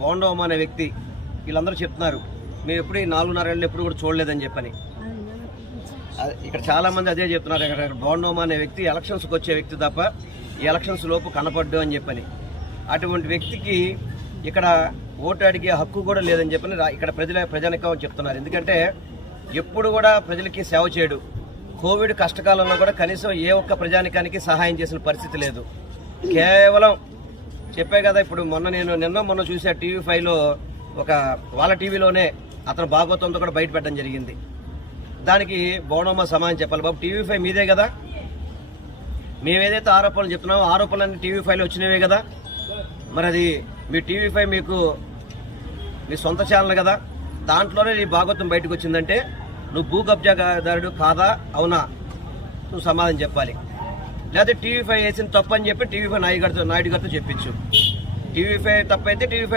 బోండోమ అనే వ్యక్తి వీళ్ళందరూ చెప్తున్నారు మేము ఎప్పుడు ఈ 4.5 ఏళ్ళు ఎప్పుడు కూడా చూడలేదని చెప్పని. ఇక్కడ చాలా మంది అదే చెప్తున్నారు. ఇక్కడ బోండోమ అనే వ్యక్తి ఎలక్షన్స్కి వచ్చే వ్యక్తి తప్ప ఈ ఎలక్షన్స్ లోపు కనపడ్డు అని చెప్పని. అటువంటి వ్యక్తికి ఇక్కడ ఓటు అడిగే హక్కు కూడా లేదని చెప్పని ఇక్కడ ప్రజానికం చెప్తున్నారు. ఎందుకంటే ఎప్పుడు కూడా ప్రజలకి సేవ చేయడు. కోవిడ్ కష్టకాలంలో కూడా కనీసం ఏ ఒక్క ప్రజానికానికి సహాయం చేసిన పరిస్థితి లేదు. కేవలం చెప్పే కదా, ఇప్పుడు నిన్న చూసా TV5లో ఒక వాళ్ళ టీవీలోనే అతను భాగవతంతో కూడా బయట పెట్టడం జరిగింది. దానికి బోండోమ సమాధానం చెప్పాలి. బాబు, TV5 మీదే కదా, మేమేదైతే ఆరోపణలు చెప్తున్నామో ఆరోపణలన్నీ TV5లో వచ్చినవే కదా, మరి అది మీ TV5 మీకు మీ సొంత ఛానల్ కదా, దాంట్లోనే నీ భాగవతం బయటకు వచ్చిందంటే నువ్వు భూ కబ్జాదారుడు కాదా అవునా నువ్వు సమాధానం చెప్పాలి. లేకపోతే TV5 వేసిన తప్పు అని చెప్పి TV5 నాయుడు గారితో చెప్పించు. TV5 తప్పైతే TV5